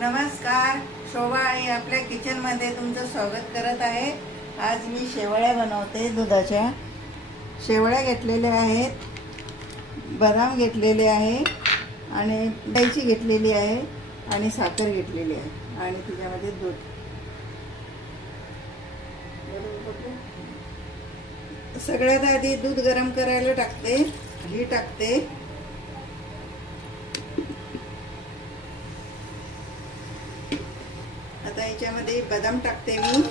नमस्कार, शोभा आई आपल्या किचनमध्ये तुमचं स्वागत करत आहे। आज मी शेवळ्या बनवते। दुधाच्या शेवळ्या घेतलेल्या आहेत, बदाम घेतलेले आहे आणि इलायची घेतलेली आहे आणि साखर घेतलेली आहे आणि त्याच्यामध्ये दूध। सगळ्यात आधी दूध गरम करायला टाकते, घी टाकते, आता याच्यामध्ये बदाम टाकते मी,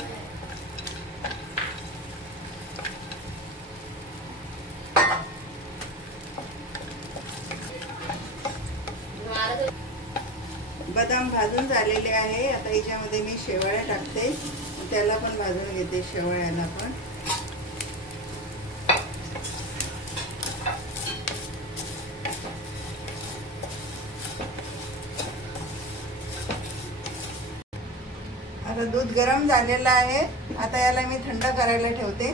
बदाम भाजून झालेले आहे। आता याच्यामध्ये मी शेवळ्या टाकते, त्याला पण भाजून घेते, शेवळ्याला पण। आता दूध गरम झालेलं आहे, आता याला मी थंड करायला ठेवते।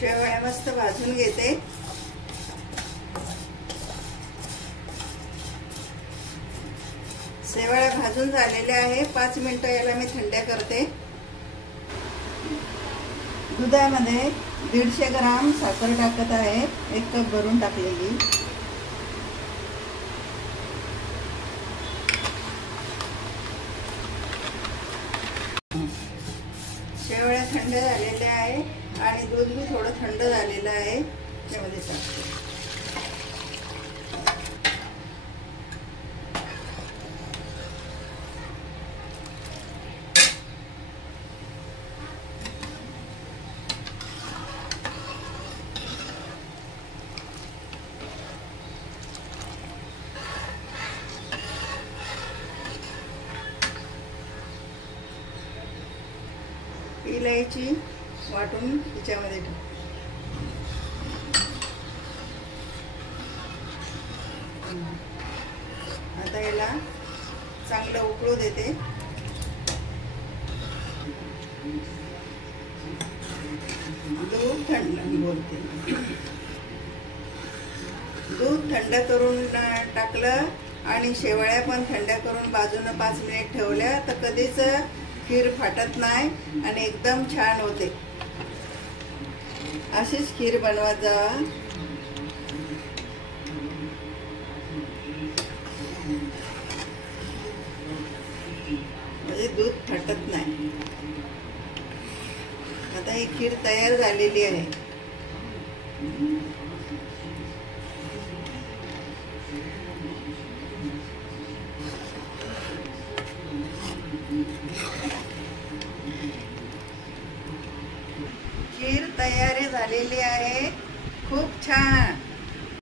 शेवळ्या मस्त भाजून घेते। शेवळ्या भाजून झालेल्या आहे, 5 मिनिटं याला मी थंड्या करते। दुधामध्ये 150 ग्राम साखर टाकत आहे, 1 कप भरून टाकलेली। शेवळ्या थंड झालेल्या आहे आणि दूध भी थोडं थंड झालेलं आहे, त्यामध्ये टाकते। इलायची वाटून त्याच्यामध्ये टाकते। आता याला चांगलं उकळू देते। दूध थंड बोलते, दूध थंड करून टाकलं आणि शेवळ्या पण थंड करून बाजूने 5 मिनिट ठेवल्या तर कधीच खीर फाटत नाही आणि एकदम छान होते। अशीच खीर बनवत जा, म्हणजे दूध फाटत नाही। आता ही खीर तयार झालेली आहे। खीर तयारी झालेली आहे, खूप छान।